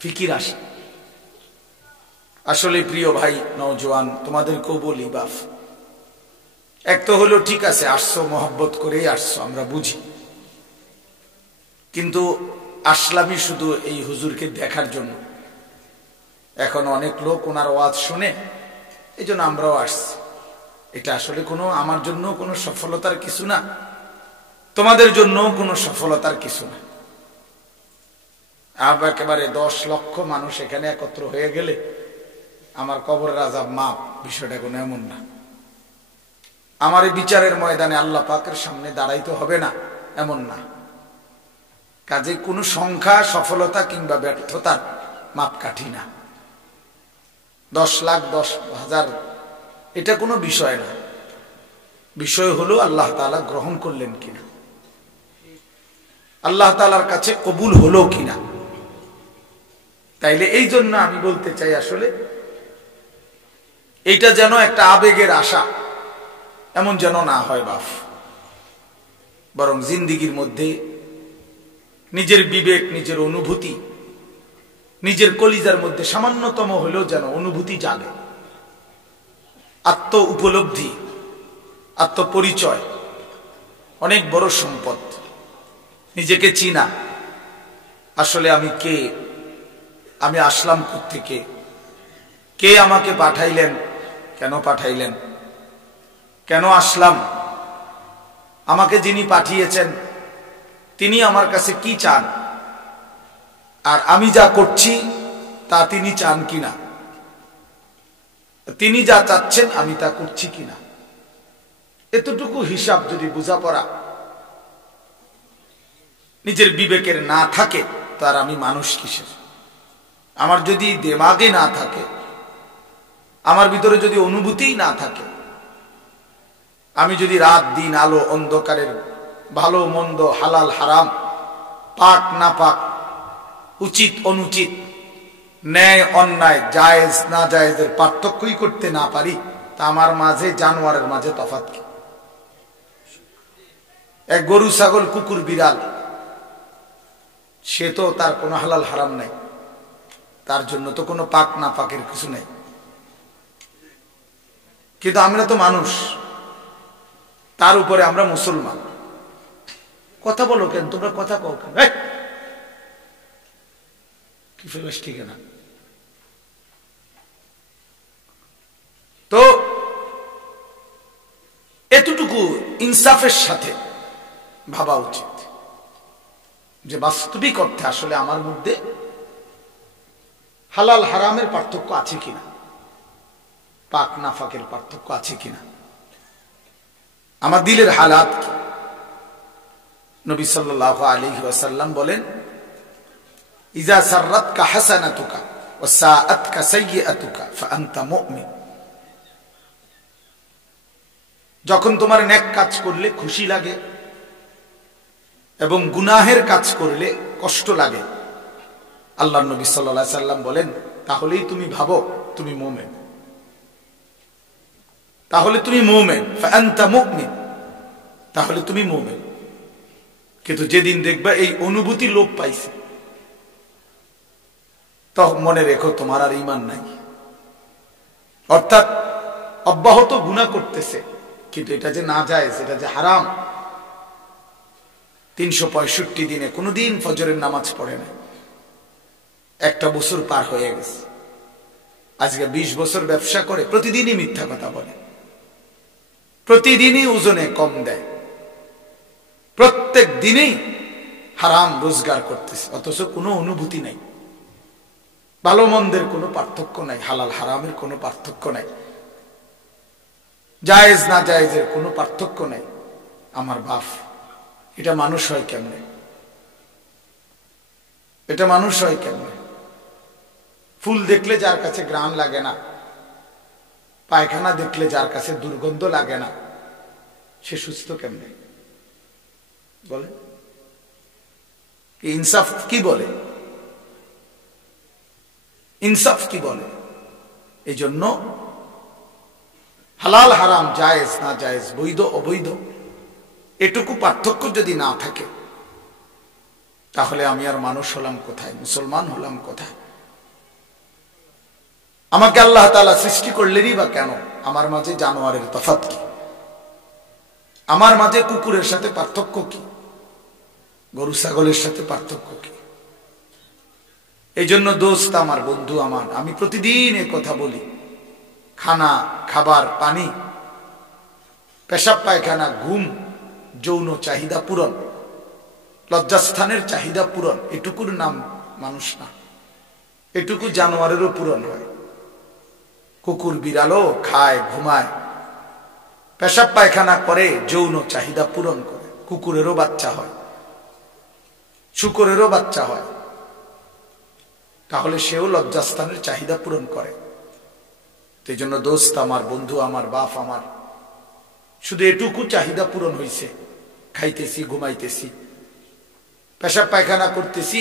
ফিকির আসে। আসলে প্রিয় ভাই নওজোয়ান, তোমাদেরকেও বলি বাপ, এক তো হলো ঠিক আছে আসছো মহব্বত করেই আসছো, আমরা বুঝি, কিন্তু আসলামই শুধু এই হুজুরকে দেখার জন্য। এখন অনেক লোক ওনার ওয়াজ শুনে, এই জন্য আমরাও আসছি। এটা আসলে কোনো আমার জন্য কোনো সফলতার কিছু না, তোমাদের জন্য কোনো সফলতার কিছু না। একেবারে 10 লক্ষ মানুষ এখানে একত্র হয়ে গেলে আমার কবরের আযাব মাপ, বিষয়টা কোনো এমন না। আমার এই বিচারের ময়দানে আল্লাহ পাকের সামনে দাঁড়াইতে হবে না, এমন না। কাজে কোনো সংখ্যা সফলতা কিংবা ব্যর্থতার মাপকাঠি না। 10 লাখ 10,000 এটা কোনো বিষয় না। বিষয় হলো আল্লাহ তাআলা গ্রহণ করলেন কিনা, আল্লাহ তাআলার কাছে কবুল হলো কিনা। তাইলে এই জন্য আমি বলতে চাই, আসলে এইটা যেন একটা আবেগের আশা এমন যেন না হয় বাপ, বরং জিন্দিগির মধ্যে নিজের বিবেক, নিজের অনুভূতি, নিজের কলিজার মধ্যে সামান্যতম হলেও যেন অনুভূতি জাগে। আত্ম উপলব্ধি, আত্মপরিচয় অনেক বড় সম্পদ। নিজেকে চিনা, আসলে আমি কে, আমি আসলাম কোত্থেকে, কে আমাকে পাঠাইলেন, কেন পাঠাইলেন, কেন আসলাম, আমাকে যিনি পাঠিয়েছেন তিনি আমার কাছে কি চান, আর আমি যা করছি তা তিনি চান কিনা, তিনি যা চাচ্ছেন আমি তা করছি কিনা। এতটুকু হিসাব যদি বোঝাপড়া নিজের বিবেকের না থাকে, তার আমি মানুষ কিসের? আমার যদি দেমাগে না থাকে, আমার ভিতরে যদি অনুভূতিই না থাকে, আমি যদি রাত দিন আলো অন্ধকারের ভালো মন্দ হালাল হারাম পাক না পাক উচিত অনুচিত ন্যায় অন্যায় জায়েজ না জায়েজের পার্থক্যই করতে না পারি, তা আমার মাঝে জানোয়ারের মাঝে তফাৎ কি? এক গরু ছাগল কুকুর বিড়াল, সে তো তার কোনো হালাল হারাম নাই, তার জন্য তো কোনো পাক না পাকের কিছু নাই। কিন্তু আমরা তো মানুষ, তার উপরে আমরা মুসলমান। কথা বলো কেন তোমরা, কথা কও কেন? কি ফেলাস ঠিক না? তো এতটুকু ইনসাফের সাথে ভাবা উচিত যে বাস্তবিক অর্থে আসলে আমার মধ্যে হালাল হারামের পার্থক্য আছে কিনা, পাক নাফাকের পার্থক্য আছে কিনা, আমার দিলের হালাত কি। নবী সাল্লাল্লাহু আলাইহি ওয়াসাল্লাম বলেন, ইজা সাররাতকা হাসানাতুকা ওয়া সাআতকা সাইয়্যাতুকা ফাআনতা মুমিন। যখন তোমার নেক কাজ করলে খুশি লাগে এবং গুনাহের কাজ করলে কষ্ট লাগে, আল্লাহর নবী সাল্লাল্লাহু আলাইহি ওয়াসাল্লাম বলেন, তাহলেই তুমি ভাবো তুমি মুমিন, তাহলে তুমি মুমিন, ফাআনতা মুমিন, তাহলে তুমি মুমিন। কিন্তু যেদিন দেখবা এই অনুভূতি লোপ পাইছে, তখন মনে রেখো তোমার আর ঈমান নাই। অর্থাৎ অব্যাহত গুনাহ করতেছে, কিন্তু এটা যে না জায়েজ, এটা যে হারাম। 365 দিনে কোনোদিন ফজরের নামাজ পড়ে না, একটা বছর পার হয়ে গেছে, আজকে 20 বছর ব্যবসা করে, প্রতিদিনই মিথ্যা কথা বলে, প্রতিদিনই ওজনে কম দেয়, প্রত্যেক দিনেই হারাম রোজগার করতেছে, অথচ কোনো অনুভূতি নাই, ভালো মন্দের কোনো পার্থক্য নাই, হালাল হারামের কোনো পার্থক্য নাই, জায়েজ না জায়েজের কোনো পার্থক্য নাই। আমার বাপ, এটা মানুষ হয় কেমনে? এটা মানুষ হয় কেমনে? ফুল দেখলে যার কাছে ঘ্রাণ লাগে না, পায়খানা দেখলে যার কাছে দুর্গন্ধ লাগে না, সে সুস্থ কেমনে বলে? ইনসাফ কি বলে? ইনসাফ কি বলে? এই জন্য হালাল হারাম, জায়েজ না জায়েজ, বৈধ অবৈধ, এটুকু পার্থক্য যদি না থাকে, তাহলে আমি আর মানুষ হলাম কোথায়, মুসলমান হলাম কোথায়? আমাকে আল্লাহ তাআলা সৃষ্টি করলেনই বা কেন? আমার মাঝে জানোয়ারের তফাৎ কি? আমার মাঝে কুকুরের সাথে পার্থক্য কি? গরু ছাগলের সাথে পার্থক্য কি? এই জন্য দোস্ত আমার, বন্ধু আমার, আমি প্রতিদিন এ কথা বলি, খানা, খাবার, পানি, পেশাব পায়খানা, ঘুম, যৌন চাহিদা পূরণ, লজ্জাস্থানের চাহিদা পূরণ, এটুকুর নাম মানুষ না। এটুকু জানোয়ারেরও পূরণ হয়। কুকুর বিড়ালও খায়, ঘুমায়, পেশাব পায়খানা করে, যৌন চাহিদা পূরণ করে। কুকুরেরও বাচ্চা হয়, শুকরেরও বাচ্চা হয়, তাহলে সেও লজ্জাস্থানের চাহিদা পূরণ করে। এই জন্য দোস্ত আমার, বন্ধু আমার, বাপ আমার, শুধু এটুকু চাহিদা পূরণ হইছে, খাইতেছি, ঘুমাইতেছি, পেশাব পায়খানা করতেছি,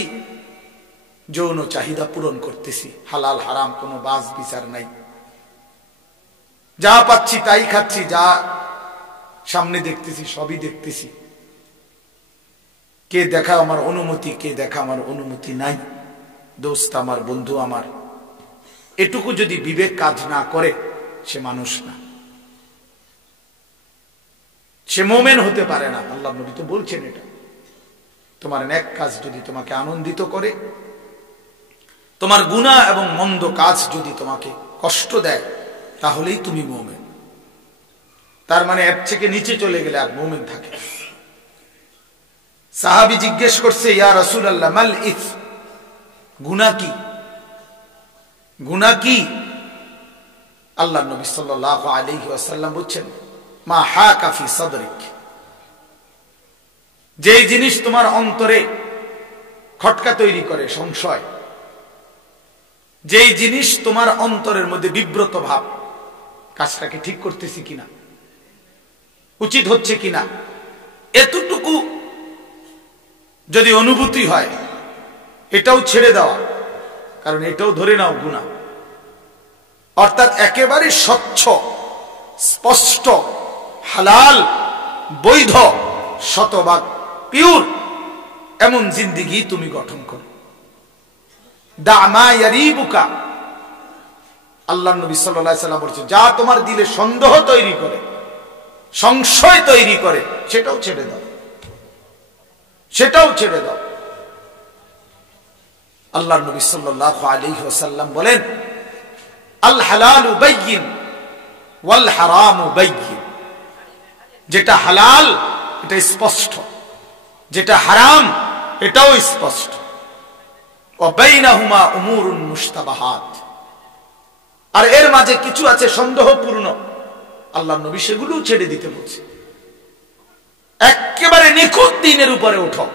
যৌন চাহিদা পূরণ করতেছি। হালাল হারাম কোনো বাজ বিচার নাই, যা পাচ্ছি তাই খাচ্ছি, যা সামনে দেখতেছি সবই দেখতেছি। কে দেখা আমার অনুমতি, কে দেখা আমার অনুমতি নাই। দোস্ত আমার, বন্ধু আমার, এটুকু যদি বিবেক কাজ না করে, সে মানুষ না, সে মোমেন হতে পারে না। আল্লাহ নবী তো বলছেন এটা। তোমার নেক কাজ যদি তোমাকে আনন্দিত করে, তোমার গুনাহ এবং মন্দ কাজ যদি তোমাকে কষ্ট দেয়, তাহলেই তুমি মোমেন। তার মানে এর থেকে নিচে চলে গেলে আর মোমেন থাকে। সাহাবী জিজ্ঞেস করছে, ইয়া রাসূলুল্লাহ, মাল ইথম, গুনাহ কি? গুনাহ কি? আল্লাহ নবী সাল্লাল্লাহু আলাইহি ওয়াসাল্লাম বলেন, মা হাকা ফি সাদরিক, যেই জিনিস তোমার অন্তরে খটকা তৈরি করে, সংশয়, যেই জিনিস তোমার অন্তরের মধ্যে বিব্রত ভাব, কাজটাকে ঠিক করতেছি কিনা, উচিত হচ্ছে কিনা, এতটুকু যদি অনুভূতি হয়, এটাও ছেড়ে দেওয়া, কারণ এটাও ধরে নাও গুনাহ। অর্থাৎ একেবারে স্বচ্ছ, স্পষ্ট, হালাল, বৈধ, শতভাগ পিওর এমন জিন্দেগি তুমি গঠন করো। দা মা ইয়ারিবুকা, আল্লাহর নবী সাল্লাল্লাহু আলাইহি ওয়াসাল্লাম বলেছেন, যা তোমার দিলে সন্দেহ তৈরি করে, সংশয় তৈরি করে, সেটাও ছেড়ে দাও, সেটাও ছেড়ে দাও। আল্লাহর নবী সাল্লাল্লাহু আলাইহি ওয়াসাল্লাম বলেন, আল হালালু বাইয়িন ওয়াল হারামু বাইয়িন, যেটা হালাল এটা স্পষ্ট, যেটা হারাম এটাও স্পষ্ট। ওয়া বাইনাহুমা উমুরুন মুশতাবাহাত, আর এর মাঝে কিছু আছে সন্দেহপূর্ণ, আল্লাহর নবী সেগুলোও ছেড়ে দিতে বলছে। একেবারে নিখুঁত দ্বীনের উপরে ওঠো,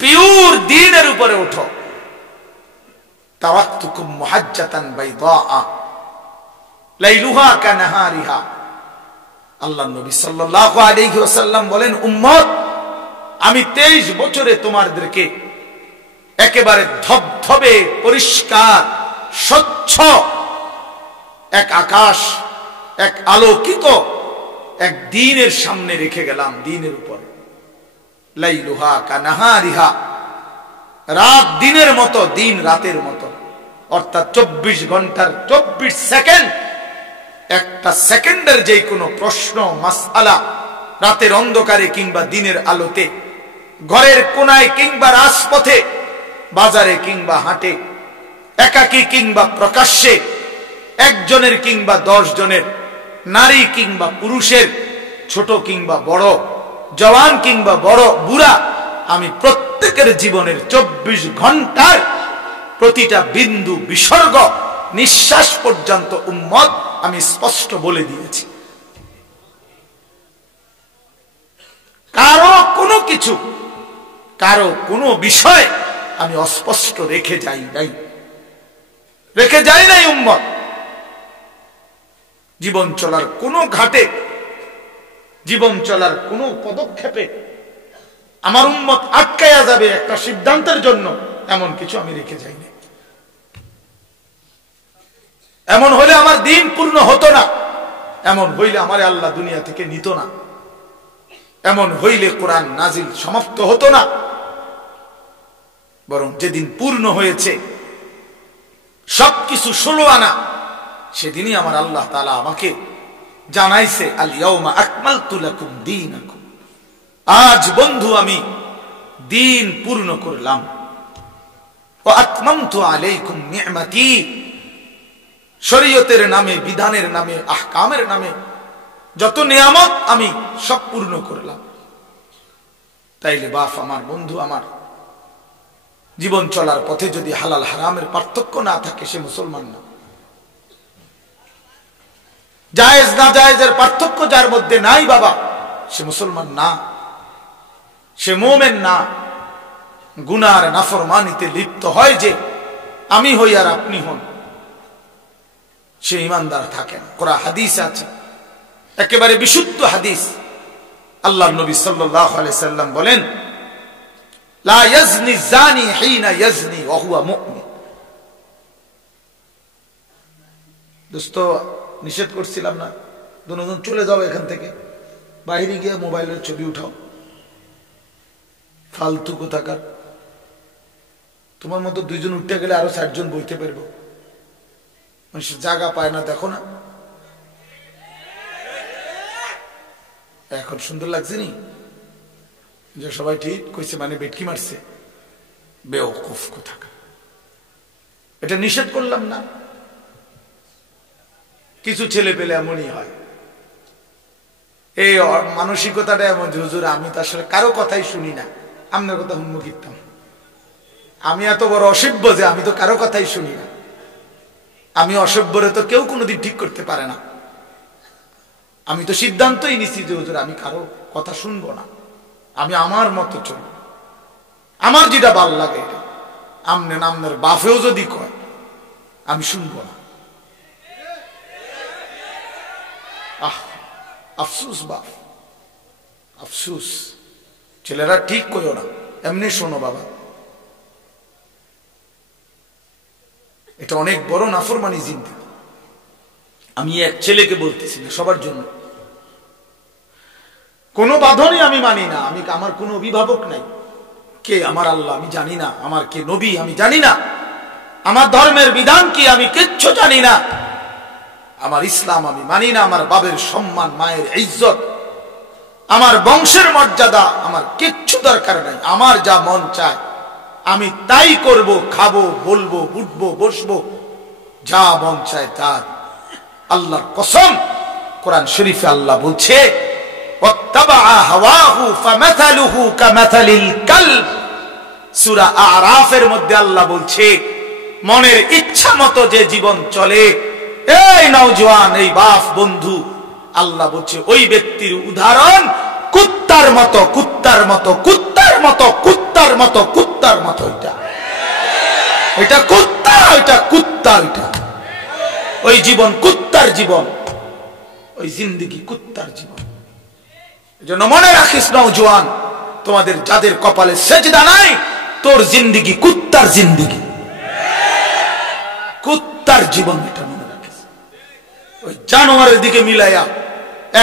পিওর দ্বীনের উপরে ওঠো। তারাকতুকুম মুহাজ্জাতান বাইদা লাইলুহা কানাহারিহা, আল্লাহর নবী সাল্লাল্লাহু আলাইহি ওয়াসাল্লাম বলেন, উম্মত, আমি 23 বছরে তোমাদেরকে একেবারে ধবধবে পরিষ্কার স্বচ্ছ এক আকাশ, এক আলোকিত এক দ্বীনের সামনে রেখে গেলাম, দ্বীনের উপরে। লাইলুহা কানাহারিহা, রাত দিনের মতো, দিন রাতের মতো, অর্থাৎ 24 ঘন্টার 24 সেকেন্ড, একটা সেকেন্ডের যে কোনো প্রশ্ন মাসআলা, রাতের অন্ধকারে কিংবা দিনের আলোতে, ঘরের কোনায় কিংবা রাজপথে, বাজারে কিংবা হাটে, একাকী কিংবা প্রকাশ্যে, একজনের কিংবা 10 জনের, নারী কিংবা পুরুষের, ছোট কিংবা বড়, জওয়ান কিংবা বড় বুড়া, আমি প্রত্যেকের জীবনের 24 ঘন্টার প্রতিটা বিন্দু বিসর্গ, নিঃশ্বাস পর্যন্ত উম্মত আমি স্পষ্ট বলে দিয়েছি। কারো কোনো কিছু, কারো কোনো বিষয় আমি অস্পষ্ট রেখে যাই নাই, রেখে যাই নাই উম্মত। জীবন চলার কোনো ঘাটে, জীবন চলার কোনো পদক্ষেপে আমার উম্মত আটকায়া যাবে একটা সিদ্ধান্তের জন্য, এমন কিছু আমি রেখে যাই না। এমন হলে আমার দিন পূর্ণ হতো না, এমন হইলে আমার আল্লাহ দুনিয়া থেকে নিত না, এমন হইলে কোরআন নাজিল সমাপ্ত হতো না। বরং যেদিন পূর্ণ হয়েছে সবকিছু 16 আনা সেদিনই আমার আল্লাহ তাআলা আমাকে জানাইছে আল ইয়াউমা আকমালতু লাকুম দীনাকুম, আজ বন্ধু আমি দিন পূর্ণ করলাম। ওয়া আতমামতু আলাইকুম নি'মাতি, শরীয়তের নামে, বিধানের নামে, আহকামের নামে যত নিয়ামত আমি সব পূর্ণ করলাম। তাইলে বাপ আমার, বন্ধু আমার, জীবন চলার পথে যদি হালাল হারামের পার্থক্য না থাকে সে মুসলমান না। জায়েজ না জায়েজের পার্থক্য যার মধ্যে নাই বাবা, সে মুসলমান না, সে মুমিন না। গুনার নাফরমানিতে লিপ্ত হয় যে আমি হই আর আপনি হন, সে ইমানদার থাকে না। কোরআন হাদিস আছে, একেবারে বিশুদ্ধ হাদিস। আল্লাহর নবী সাল্লাল্লাহু আলাইহি সাল্লাম বলেন, লা ইয়াজনি জানি হিনা ইয়াজনি ওয়া হুয়া মুমিন। দোস্ত, নিষেধ করছিলাম না দুজন চলে যাও এখান থেকে, বাইরে গিয়ে মোবাইলের ছবি উঠাও, ফালতু কোথাকার। তোমার মতো দুইজন উঠতে গেলে আরো 60 জন বইতে পারবো, মানুষের জায়গা পায় না, দেখো না এখন সুন্দর লাগছে নি যে সবাই ঠিক কইছে, মানে বেটকি মারছে, বেওকুফ কোথাকার। এটা নিষেধ করলাম না। কিছু ছেলে পেলে এমনই হয়, এই মানসিকতাটা এমন যে হুজুর আমি তো আসলে কারো কথাই শুনি না, আপনার কথা উন্মুখিতাম, আমি এত বড় অসভ্য যে আমি তো কারো কথাই শুনি না। আমি অসভ্যরে তো কেউ কোনোদিন ঠিক করতে পারে না। আমি তো সিদ্ধান্তই নিছি যে হুজুর আমি কারো কথা শুনবো না, আমি আমার মতো চলব, আমার যেটা ভাল লাগে এটা। আমনে নামনের বাফেও যদি কয় আমি শুনবো না। আহ, আফসুস বাপ, আফসুস। ছেলেরা ঠিক কইও না, এমনি শোনো বাবা, এটা অনেক বড় নাফরমানি জিন্দেগি। আমি এক ছেলেকে বলতেছি না, সবার জন্য। কোন বাঁধনই আমি মানি না, আমি আমার কোন অভিভাবক নাই। কে আমার আল্লাহ আমি জানি না, আমার কে নবী আমি জানি না, আমার ধর্মের বিধান কি আমি কিচ্ছু জানি না, আমার ইসলাম আমি মানি না, আমার বাবার সম্মান, মায়ের ইজ্জত, আমার বংশের মর্যাদা আমার কিচ্ছু দরকার নাই। আমার যা মন চায় আমি তাই করব, খাবো, বলবো, উঠবো, বসবো, যা মন চায় তা। আল্লাহর কসম, কোরআন শরীফে আল্লাহ বলছে, ওয়াত্তাবাআ হাওয়াহু ফামাথালুহু কামাথালিল কালব। সূরা আরাফের মধ্যে আল্লাহ বলছে, মনের ইচ্ছা মতো যে জীবন চলে, এই নওজোয়ান, এই বাপ, বন্ধু, আল্লাহ বলছে ওই ব্যক্তির উদাহরণ কুত্তার মতো, কুত্তার মতো, কুত্তার মতো, কুত্তার মতো, কুত্তার মতো। এটা কুত্তা, এটা কুত্তা, এটা ওই জীবন কুত্তার জীবন, ওই জিন্দেগি কুত্তার জীবন। এজন্য মনে রাখিস নওজোয়ান, তোমাদের যাদের কপালে সেজদা নাই, তোর জিন্দেগি কুত্তার জিন্দেগি, কুত্তার জীবন। এটা মনে রাখিস। ওই জানোয়ারের দিকে মিলাইয়া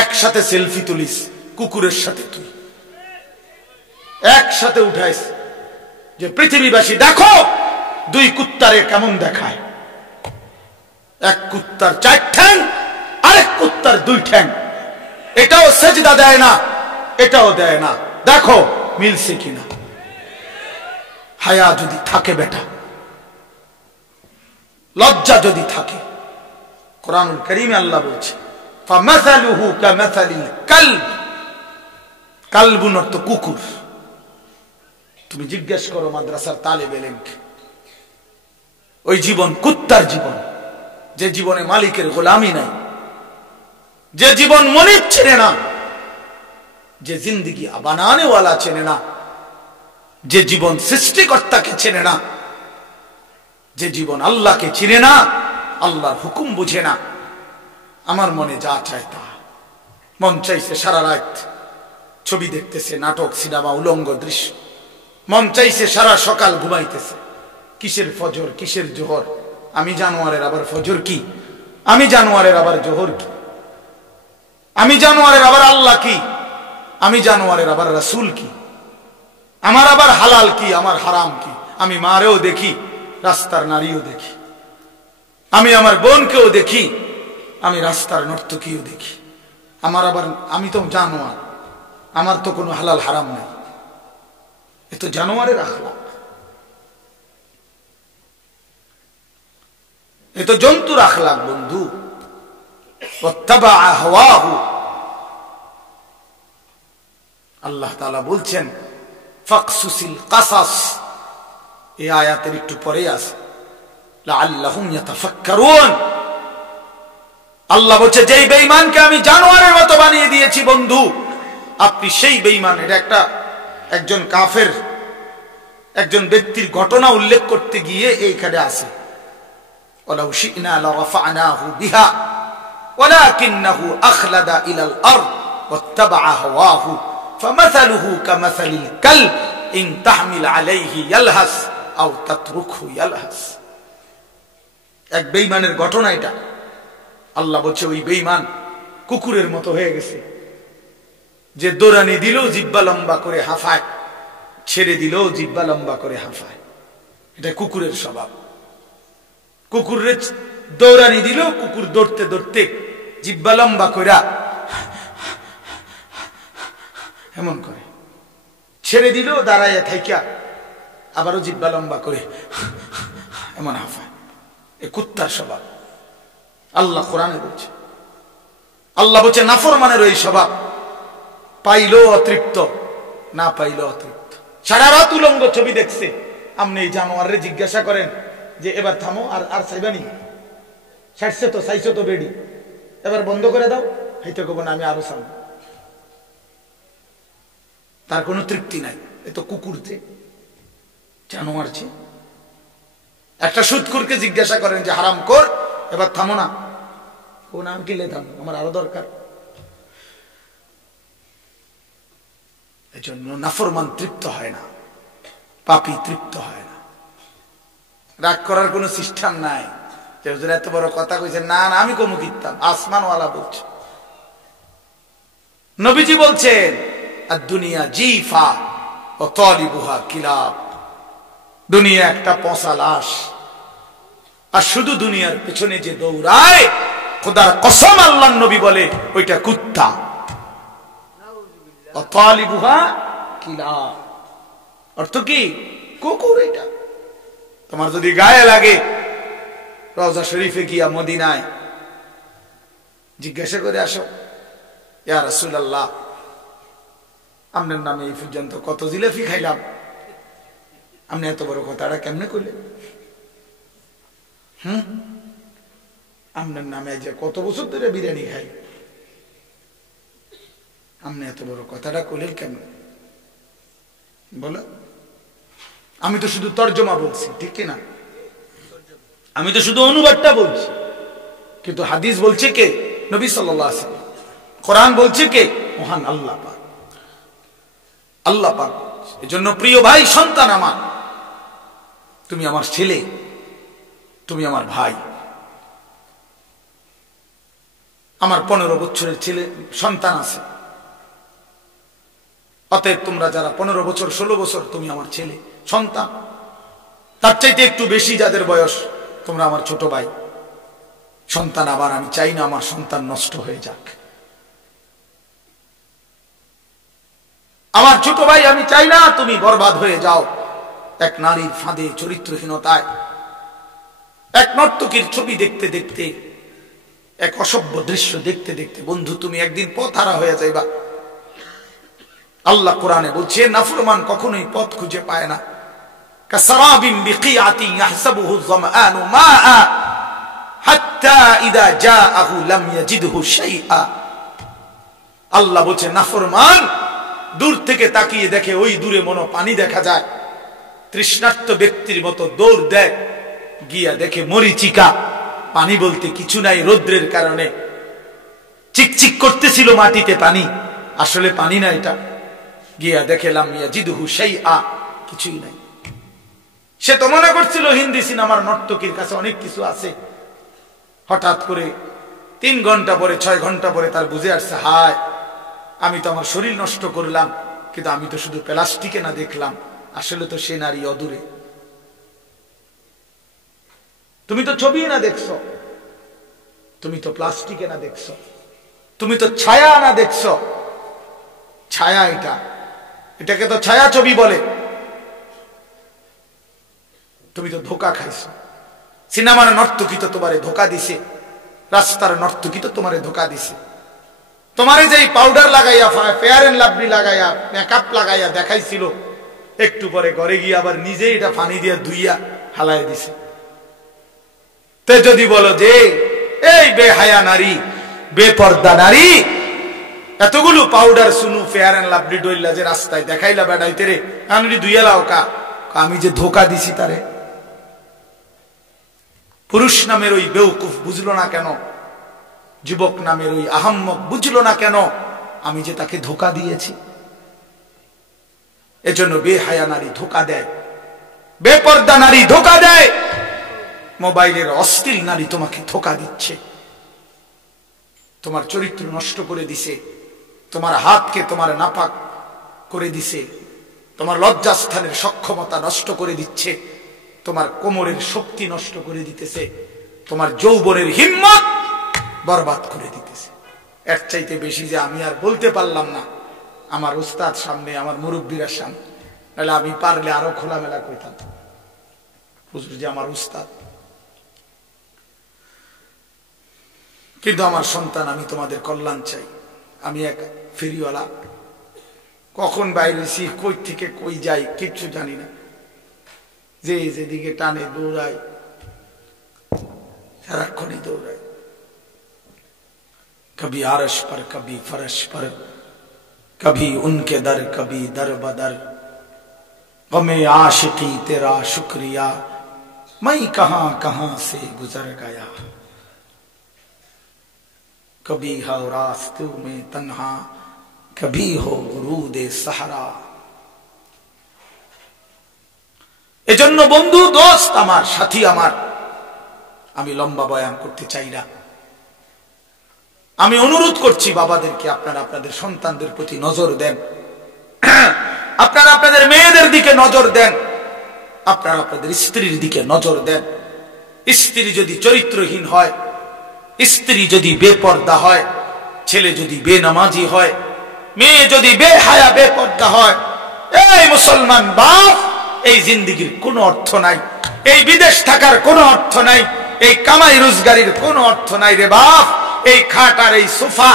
একসাথে সেলফি তুলিস, কুকুরের সাথে তুই একসাথে উঠাইস যে পৃথিবীবাসী দেখো দুই কুত্তারে কেমন দেখায়। এক কুত্তার 4 ঠ্যাং, আরেক কুত্তার 2 ঠ্যাং। এটাও সেজদা দেয় না, এটাও দেয় না, দেখো মিলছে কিনা। হায়া যদি থাকে বেটা, লজ্জা যদি থাকে, কোরআনুল কারীমে আল্লাহ বলছে, ফামাসালুহু কামাসালিল কালব। কালবুন অর্থ কুকুর। তুমি জিজ্ঞেস করো মাদ্রাসার তালেবে ইলমকে, ওই জীবন কুত্তার জীবন, যে জীবনে মালিকের গোলামি নাই, যে জীবন মনিব চেনে না, যে জিন্দেগি বানানে ওয়ালা চেনে না, যে জীবন সৃষ্টিকর্তাকে চেনে না, যে জীবন আল্লাহকে চিনে না, আল্লাহর হুকুম বুঝে না। আমার মনে যা চায় তা, মন চাইছে সারা রাত ছবি দেখতেছে, নাটক, সিনেমা, উলঙ্গ দৃশ্য, মন চাইছে সারা সকাল ঘুমাইতেছে। কিসের ফজর, কিসের জোহর? আমি জানোয়ারের আবার ফজর কি? আমি জানোয়ারের আবার জোহর কি? আমি জানোয়ারের আবার আল্লাহ কি? আমি জানোয়ারের আবার রাসূল কি? আমার আবার হালাল কি, আমার হারাম কি? আমি মারেও দেখি, রাস্তার নারীও দেখি, আমি আমার বোনকেও দেখি, আমি রাস্তার নর্তকীও দেখি। আমার আবার, আমি তো জানোয়ার, আমার তো কোনো হালাল হারাম নাই। এ তো জানোয়ারের আখলাক, এ তো জন্তুর আখলাক বন্ধু। ওয়াত্তাবা হাওয়াহু, আল্লাহ তাআলা বলছেন ফাকসুসিল কাসাস, এই আয়াতের একটু পরে আছে লাআল্লাহুম ইয়াতাফাক্কারুন। আল্লাহ বলছে যেই বেঈমানকে আমি জানোয়ারের মতো বানিয়ে দিয়েছি বন্ধু, আপনি সেই বেঈমান। এটা একজন কাফের একজন ব্যক্তির ঘটনা উল্লেখ করতে গিয়ে এইখানে আছে, ওয়ালাউ শি'না লারাফা'নাহু বিহা ওয়ালাকিন্নাহু আখলাদা ইলাল আরদ ওয়াত্তাবা'a হাওয়াহু ফামাসালুহু কামাসালিল কালব ইন তাহমিল আলাইহি ইয়ালহাস আও তাতরুকহু ইয়ালহাস। এক বেঈমানের ঘটনা এটা। আল্লাহ বলছে ওই বেঈমান কুকুরের মতো হয়ে গেছে, যে দৌড়ানি দিলেও জিহ্বা লম্বা করে হাঁফায়, ছেড়ে দিলেও জিহ্বা লম্বা করে হাঁফায়। এটা কুকুরের স্বভাব। কুকুরের দৌড়ানি দিলেও কুকুর দৌড়তে দৌড়তে জিহ্বা লম্বা করে এমন করে, ছেড়ে দিলেও দাঁড়াইয়া থাইকা আবারও জিহ্বা লম্বা করে এমন হাঁফায়। এ কুত্তার স্বভাব। আল্লাহ কোরআনে বলছে, আল্লাহ বলছে নাফরমানের ওই স্বভাব, পাইলো অতৃপ্ত, না পাইলো অতৃপ্ত। সারা রাত উলঙ্গ ছবি দেখছে। আপনি এই জানোয়ারে জিজ্ঞাসা করেন যে এবার থামো, আর চাইবানি, ছাড়ছে তো, চাইছো তো বেডি, এবার বন্ধ করে দাও, হইতে কব না আমি আরো চাই। তার কোনো তৃপ্তি নাই। এ তো কুকুর যে, জানোয়ার যে। একটা সুদখোরকে জিজ্ঞাসা করেন যে হারাম কর, এবার থামো না, ও নাম কিলে থামো, আমার আরো দরকার। এজন্য নাফরমান তৃপ্ত হয় না, পাপী তৃপ্ত হয় না। রাগ করার কোন সিস্টেম নাই যে হুজুর এত বড় কথা কইছে, না না আমি কমু কিতাম, আসমানওয়ালা বলছে। নবীজি বলছেন আদ-দুনিয়া জিফা ওয়া তালিবুহা কিলাব, দুনিয়া একটা পচা লাশ, আর শুধু দুনিয়ার পেছনে যে দৌড়ায়, খোদার কসম আল্লাহর নবী বলে ওইটা কুত্তা। ওয়া তালিবুহা কিলাব অর্থ কি? কুকুর। এটা তোমার যদি গায়ে লাগে, রওজা শরীফে গিয়া মদিনায় জিজ্ঞাসা করে আসো, ইয়া রাসূলুল্লাহ আপনার নামে এই পর্যন্ত কত জিলাপি খাইলাম, আপনি এত বড় কথাটা কেমনে করলেন? আপনার নামে যে কত বছর ধরে বিরিয়ানি খাই, আপনি এত বড় কথাটা করলেন কেমনে? বলো, আমি তো শুধু তর্জমা বলছি, ঠিক কিনা? আমি তো শুধু অনুবাদটা বলছি, কিন্তু হাদিস বলছে কে? নবী সাল্লাল্লাহু আলাইহি ওয়াসাল্লাম। কোরআন বলছে কে? মহান আল্লাহ পাক। আল্লাহ পাক। এজন্য প্রিয় ভাই, সন্তান আমার, তুমি আমার ছেলে, তুমি আমার ভাই। আমার 15 বছরের ছেলে সন্তান আছে, অতএব তোমরা যারা 15 বছর 16 বছর, তুমি আমার ছেলে সন্তান। তার চাইতে একটু বেশি যাদের বয়স, তোমরা আমার ছোট ভাই সন্তান। আবার আমি চাই না আমার সন্তান নষ্ট হয়ে যাক। আমার ছোট ভাই, আমি চাই না তুমি বরবাদ হয়ে যাও এক নারীর ফাঁদে, চরিত্রহীনতায়, এক নর্তকীর ছবি দেখতে দেখতে, এক অসভ্য দৃশ্য দেখতে দেখতে। বন্ধু, তুমি একদিন পথহারা হয়ে যাইবা। আল্লাহ কোরআনে বলছে নাফরমান কখনোই পথ খুঁজে পায় না। কাসারাবিন বিকিআতিন ইয়াহসাবুহু যামআনু মাআ হাত্তা ইযা জাআহু লাম ইয়াজিদহু শাইআ। আল্লাহ বলছে নাফরমান দূর থেকে তাকিয়ে দেখে, ওই দূরে মনে পানি দেখা যায়, তৃষ্ণার্ত ব্যক্তির মতো দৌড় দেয়, গিয়া দেখে মরিচিকা, পানি বলতে কিছু নাই। রৌদ্রের কারণে চিকচিক করতেছিল মাটিতে পানি, আসলে পানি না এটা। গিয়া দেখে লাম ইয়াজিদহু শাইআ, কিছুই নাই। সে তো মনে করছিল হিন্দি সিনেমার নর্তকীর কাছে অনেক কিছু আছে। হঠাৎ করে 3 ঘন্টা পরে, 6 ঘন্টা পরে তার বুঝে আসছে, হায় আমি তো আমার শরীর নষ্ট করলাম, কিন্তু আমি তো শুধু প্লাস্টিকে না দেখলাম, আসলে তো সে নারী অদূরে। তুমি তো ছবি না দেখছো, তুমি তো প্লাস্টিকে না দেখছো, তুমি তো ছায়া না দেখছো। ছায়া এটাকে তো ছায়া ছবি বলে। তুমি তো ধোকা খাইছো। সিনেমার নর্তকী তো তোমারে ধোকা দিছে, রাস্তার নর্তকী তো তোমারে ধোকা দিছে। তোমারে যেই পাউডার লাগাইয়া, ফেয়ার এন্ড লাভলি লাগাইয়া, মেকআপ লাগাইয়া দেখাইছিল, একটু পরে ঘরে গিয়ে আবার নিজেই এটা পানি দিয়ে ধুইয়া হালাই দিছে। তে যদি বলো যে এই বেহায়া নারী, বেপর্দা নারী, এতগুলো পাউডার সুনু ফেয়ার এন্ড লাভলি ডইলা যে রাস্তায় দেখাইলা বেড়াইতে রে, আমি ধুইয়া লাও কা, আমি যে ধোকা দিছি তারে। পুরুষ নামের ওই বেউকুফ বুঝলো না কেন, যুবক নামের ওই আহাম্মক বুঝলো না কেন, আমি যে তাকে ধোকা দিয়েছি। এজন্য বেহায়া নারী ধোকা দেয়, বেপর্দা নারী ধোকা দেয়, মোবাইলের অশ্লীল নারী তোমাকে ধোকা দিচ্ছে। তোমার চরিত্র নষ্ট করে দিছে, তোমার হাতকে তোমার নাপাক করে দিছে, তোমার লজ্জাস্থানের সক্ষমতা নষ্ট করে দিচ্ছে, তোমার কোমরের শক্তি নষ্ট করে দিতেছে, তোমার যৌবনের হিম্মত বরবাদ করে দিতেছে। এর চাইতে বেশি যে আমি আর বলতে পারলাম না আমার উস্তাদ সামনে, আমার মুরব্বীরা সামনে, নাহলে আমি পারলে আরো খোলামেলা কইতাম। হুজুর যে আমার উস্তাদ। কিন্তু আমার সন্তান, আমি তোমাদের কল্যাণ চাই। আমি এক ফেরিওয়ালা, কখন বাইরে কই থেকে কই যাই কিচ্ছু জানি না, যে যেদিকে টানে দৌড়াই, সারাক্ষণই দৌড়াই, कभी आरश पर कभी फरश पर, कभी उनके दर कभी दर बदर, गमे आशिकी तेरा शुक्रिया, मैं कहां कहां से गुजर गया, कभी हो रास्तों में तन्हा, कभी हो गुरूदे सहरा। এজন্য বন্ধু, দোস্ত আমার, সাথী আমার, আমি লম্বা বয়ান করতে চাই না। আমি অনুরোধ করছি বাবাদেরকে, আপনারা আপনাদের সন্তানদের প্রতি নজর দেন, আপনারা আপনাদের মেয়েদের দিকে নজর দেন, আপনারা আপনাদের স্ত্রীর দিকে নজর দেন। স্ত্রী যদি চরিত্রহীন হয়, স্ত্রী যদি বেপর্দা হয়, ছেলে যদি বেনামাজি হয়, মেয়ে যদি বেহায়া বেপর্দা হয়, এই মুসলমান বাপ, এই জিন্দেগির কোনো অর্থ নাই, এই বিদেশ থাকার কোনো অর্থ নাই, এই কামাই রোজগারির কোনো অর্থ নাই রে বাপ। এই খাট আর এই সোফা,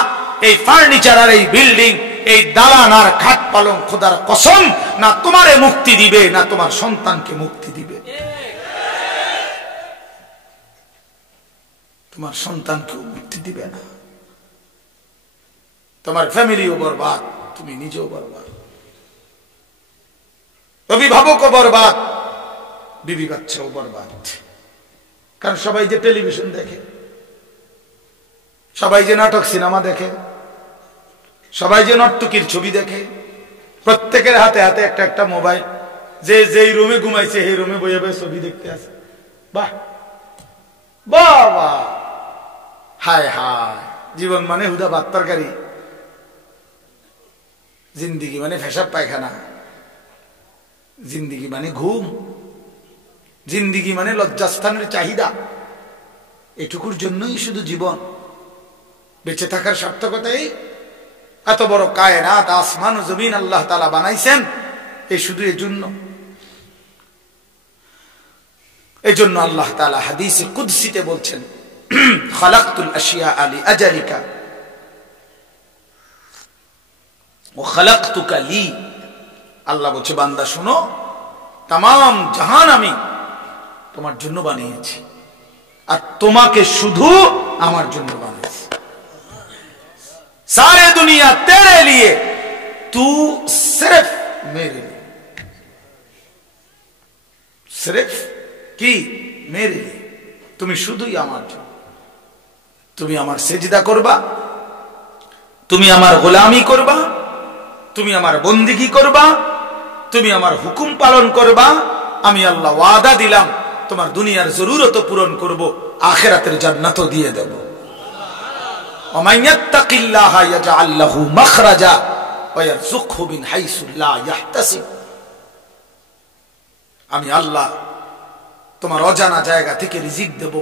এই ফার্নিচার আর এই বিল্ডিং, এই দালান আর খাট পালং খোদার কসম না তোমারে মুক্তি দিবে, না তোমার সন্তানকে মুক্তি দিবে। তোমার সন্তানকেও মুক্তি দিবে না, তোমার ফ্যামিলিও বরবাদ, তুমি নিজেও বরবাদ, অভিভাবকও বরবাদ, বিবি বাচ্চাও বরবাদ। কারণ সবাই যে টেলিভিশন দেখে, সবাই যে নাটক সিনেমা দেখে, সবাই যে নর্তকীর ছবি দেখে, প্রত্যেকের হাতে হাতে একটা একটা মোবাইল, যে যেই রুমে ঘুমাইছে সেই রুমে বইয়ে বইয়ে ছবি দেখতে আছে। বাহ বাবা, হায় হায়, জীবন মানে হুদা ভাত তরকারি, জিন্দিগি মানে পেশাব পায়খানা, জিন্দিগি মানে ঘুম, জিন্দিগি মানে লজ্জাস্থানের চাহিদা। এটুকুর জন্যই শুধু জীবন, বেঁচে থাকার সার্থকতাই। এত বড় কায়নাত, আসমান ও জমিন আল্লাহ তাআলা বানাইছেন এই শুধু এর জন্য। এজন্য আল্লাহ তাআলা হাদিসে কুদসিতে বলছেন, খালাকতুল আশিয়া লি আজালিকা ওয়া খালাকতুকা লি। আল্লাহ বলছে, বান্দা শুনো, तमाम জাহান আমি তোমার জন্য বানিয়েছি, আর তোমাকে শুধু আমার জন্য বানিয়েছি। सारे दुनिया तेरे लिए, तू सिर्फ मेरे लिए, सिर्फ কি मेरे लिए, তুমি শুধুই আমার জন্য। তুমি আমার সেজদা করবা, তুমি আমার গোলামি করবা, তুমি আমার বন্দিগি করবা, তুমি আমার হুকুম পালন করবা। আমি আল্লাহ ওয়াদা দিলাম তোমার দুনিয়ার জরুরত পূরণ করব, আখিরাতের জান্নাতও দিয়ে দেব। ومن يتق الله يجعل له مخرجا ويرزقه من حيث لا يحتسب। আমি আল্লাহ তোমার অজানা জায়গা থেকে রিজিক দেব।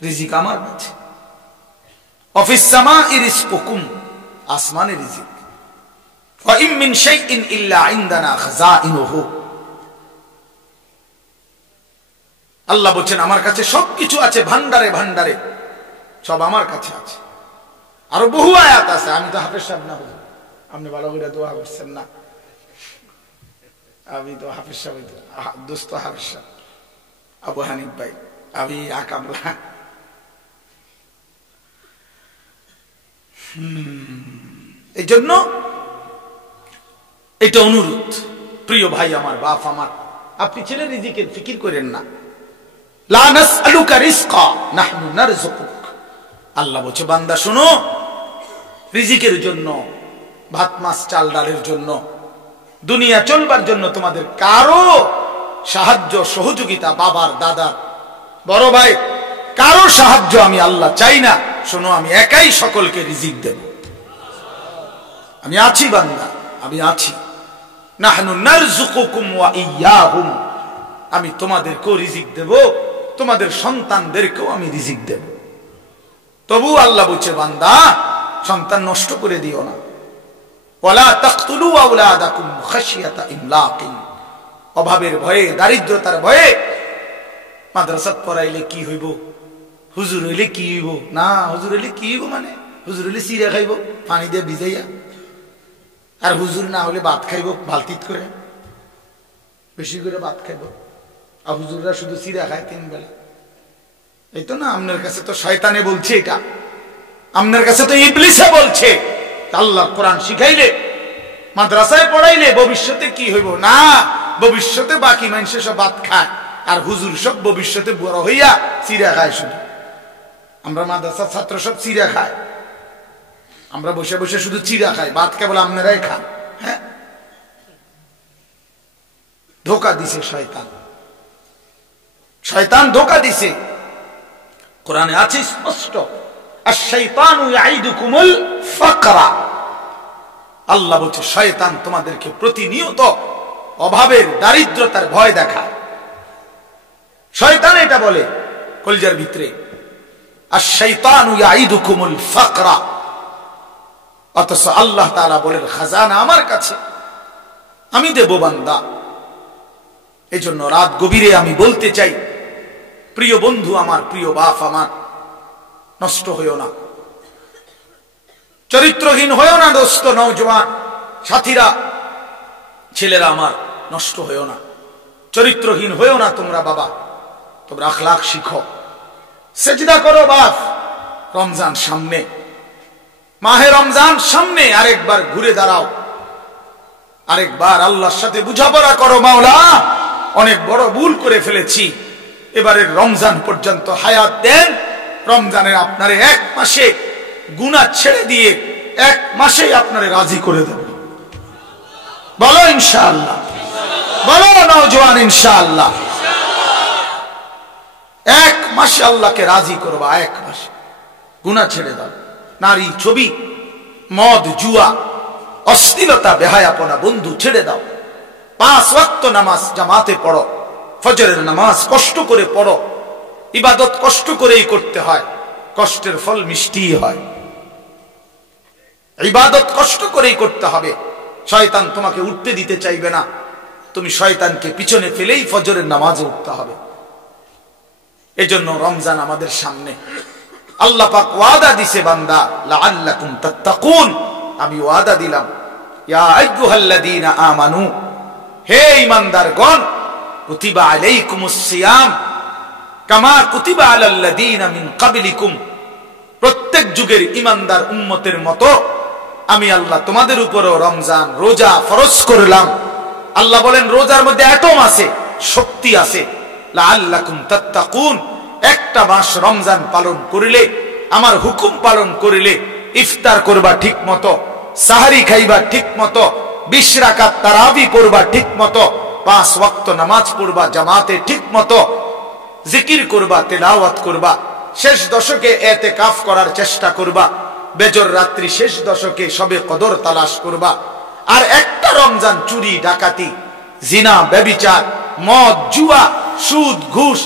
রিজিক আমার কাছে, অফিস সামাই রিজকুকুম, আসমানে রিজিক। ওয়া ইম মিন শাইইন ইল্লা ইনদানা খাযাইনুহু, আল্লাহ বলছেন আমার কাছে সবকিছু আছে, ভান্ডারে ভান্ডারে সব আমার কাছে আছে। আরো বহু আয়াত আছে, আমি তো হাফেজ সাহেব না, আপনি ভালো করে দোয়া করছেন না, আমি তো হাফেজ সাহেব, দোস্ত হাফেজ সাহেব আবু হানিফ ভাই, আমি আকামলা। এই জন্য এটা অনুরোধ, প্রিয় ভাই আমার, বাপ আমার, আপনি ছেলে রিজিকের ফিকির করেন না। লা নাসআলুকা রিজকা নাহনু নারযুকুক, আল্লাহ বলছে বান্দা শোনো, রিজিকের জন্য, ভাত মাছ চাল ডালের জন্য, দুনিয়া চলবার জন্য তোমাদের কারো সাহায্য সহযোগিতা, বাবার দাদার বড় ভাই কারো সাহায্য আমি আল্লাহ চাই না। শোনো, আমি একাই সকলকে রিজিক দেব, আমি আছি বান্দা, আমি আছি। নাহনু নারযুকুকুম ওয়া ইয়্যাহুম, আমি তোমাদেরকেও রিজিক দেব, তোমাদের সন্তানদেরকেও আমি রিজিক দেব। তবু আল্লাহ বলছে বান্দা সন্তান নষ্ট করে দিও না। ওয়ালা তাকতুলু আওলাদাকুম খাশিয়াতা ইমলাকিন, অভাবের ভয়ে, দারিদ্রতার ভয়ে মাদ্রাসাত পড়াইলে কি হইব, হুজুর হইলে কি হইব, না হুজুর হইলে কি হইব, মানে হুজুর হইলে চিড়া খাইব পানি দিয়ে ভিজাইয়া, আর হুজুর না হলে ভাত খাইব বালতিত করে, বেশি করে ভাত খাইব। আর হুজুররা শুধু চিড়া খায় 3 বেলা। এই তো না, আপনার কাছে তো শয়তানে বলছে, এটা আপনার কাছে তো ইবলিসে বলছে। আল্লাহর কোরআন শিখাইলে, মাদ্রাসায় পড়াইলে ভবিষ্যতে কি হইব, না ভবিষ্যতে বাকি মানুষ সব ভাত খায়, আর হুজুর সব ভবিষ্যতে বড় হইয়া চিড়া খায়। শুধু আমরা মাদ্রাসার ছাত্র সব চিড়া খায়, আমরা বসে বসে শুধু চিড়া খাই, ভাত কেবল আপনারাই খান। হ্যাঁ, ধোকা দিছে শয়তান, শয়তান ধোকা দিছে। কোরআনে আছে স্পষ্ট, আশ-শাইতানু ইয়াইদুকুমুল ফাকরা, আল্লাহ বলছে শয়তান তোমাদেরকে প্রতিনিয়ত অভাবের, দারিদ্রতার ভয় দেখায়। শয়তান এটা বলে কলজার ভিতরে, আশ-শাইতানু ইয়াইদুকুমুল ফাকরা, অথচ আল্লাহ তাআলা বলেন খাজানা আমার কাছে, আমি দেব বান্দা। এই জন্য রাত গভীরে আমি বলতে চাই, প্রিয় বন্ধু আমার, প্রিয় বাপ আমার, নষ্ট হইও না, চরিত্রহীন হইও না দোস্ত, নওজওয়ান সাথীরা, ছেলেরা আমার, নষ্ট হইও না, চরিত্রহীন হইও না তোমরা। বাবা, তোমরা আখলাক শিখো, সেজদা করো বাপ। রমজান সামনে, মাহে রমজান সামনে, আরেকবার ঘুরে দাঁড়াও, আরেকবার আল্লাহর সাথে বুঝাপড়া করো, মাওলা অনেক বড় ভুল করে ফেলেছি, এবারের রমজান পর্যন্ত হায়াত দেন, রমজানের আপনারে 1 মাসে গুনাহ ছেড়ে দিয়ে 1 মাসেই আপনারে রাজি করে দেব। বলো ইনশাআল্লাহ, বলো নওজওয়ান ইনশাআল্লাহ। 1 মাসে আল্লাহকে রাজি করবা, 1 মাসে গুনাহ ছেড়ে দাও। নারী, ছবি, মদ, জুয়া, অশ্লীলতা, বেহায়াপনা বন্ধু ছেড়ে দাও। 5 ওয়াক্ত নামাজ জামাতে পড়ো, ফজরের নামাজ কষ্ট করে পড়ো, ইবাদত কষ্ট করেই করতে হয়, কষ্টের ফল মিষ্টি হয়। ইবাদত কষ্ট করেই করতে হবে, শয়তান তোমাকে উঠতে দিতে চাইবে না, তুমি শয়তানকে পিছনে ফেলেই ফজরের নামাজে উঠতে হবে। এজন্য রমজান আমাদের সামনে, আল্লাহ পাক ওয়াদা দিছে বান্দা, লাআল্লাকুম তাত্তাকুন, আমি ওয়াদা দিলাম, ইয়া আইয়ুহাল্লাযীনা আমানু, হে ঈমানদারগণ, কুতিবা আলাইকুমুস সিয়াম কামা কুতিবা আলাল্লাযীনা মিন ক্বাবলিকুম, প্রত্যেক যুগের ঈমানদার উম্মতের মতো আমি আল্লাহ তোমাদের উপরও রমজান রোজা ফরজ করলাম। আল্লাহ বলেন রোজার মধ্যে অ্যাটম আছে, শক্তি আছে। লাআল্লাকুম তাত্তাকুন, একটা মাস রমজান পালন করিলে, আমার হুকুম পালন করিলে, ইফতার করবা ঠিক মতো, সাহারি খাইবা ঠিক মতো, 20 রাকাত তারাবি পড়বা ঠিক মতো, 5 ওয়াক্ত নামাজ পড়বা জামাতে ঠিক মতো, জিকির করবা, তেলাওয়াত করবা, শেষ দশকে ইতিকাফ করার চেষ্টা করবা, বেজর রাত্রি শেষ দশকে শবে কদর তালাশ করবা। আর একটা রমজান চুরি, ডাকাতি, জিনা, ব্যভিচার, মদ, জুয়া, সুদ, ঘুষ